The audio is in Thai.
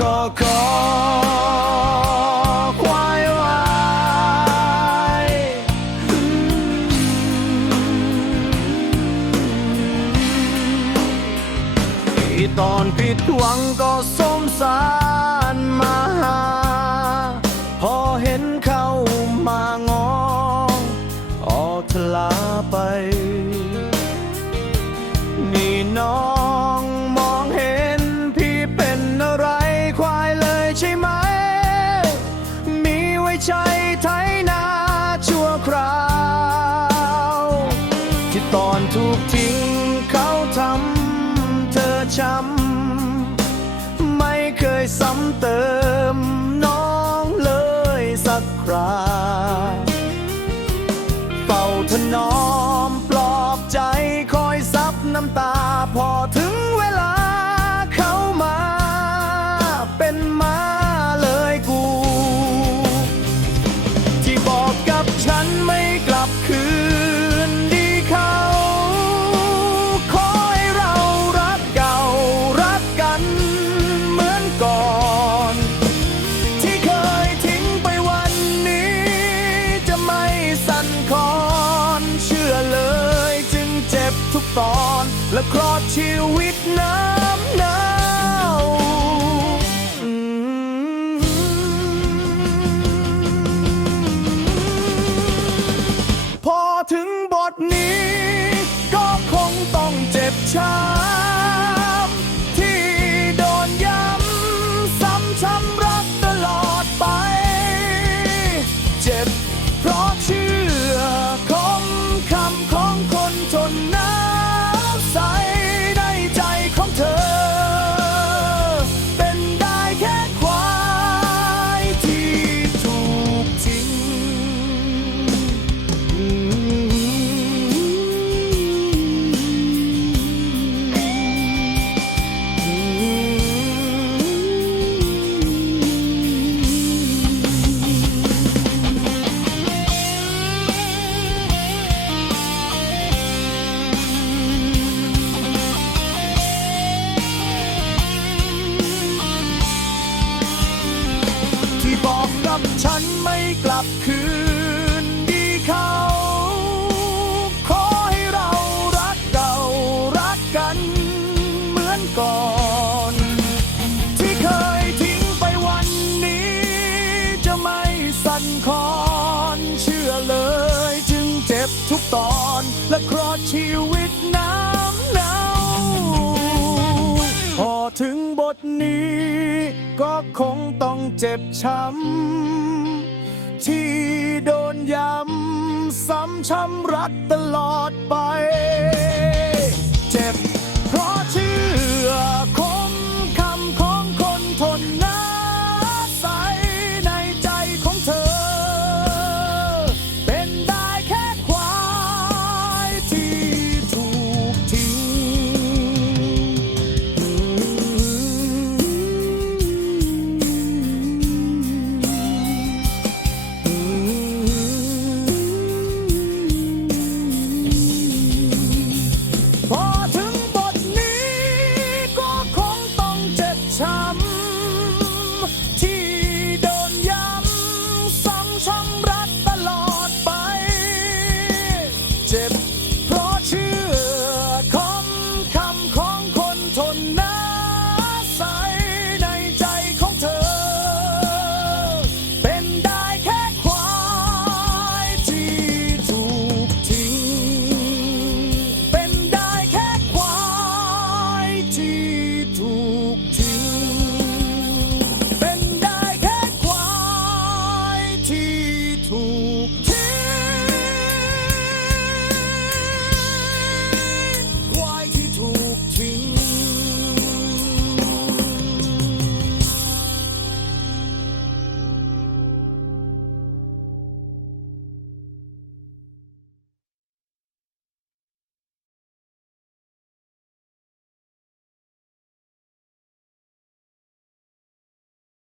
คอคอควายวที่ตอนผิดหวังก็สมสาร ใช่ไทยนาชั่วคราว ที่ตอนถูกทิ้งเขาทำเธอช้ำไม่เคยซ้ำเติมน้อง ตอนและคลอดชีวิตน้ำหนาวพอถึงบทนี้ ก็คงต้องเจ็บช้ำ ฉันไม่กลับคืนดีเขา ขอให้เรารักเก่ารักกันเหมือนก่อน ที่เคยทิ้งไปวันนี้ จะไม่สั่นคลอนเชื่อเลย จึงเจ็บทุกตอนและครอดชีวิตน้ำ ทนี้ก็คงต้องเจ็บช้ำ ที่โดนย้ำ ซ้ำช้ำรักตลอดไป soon.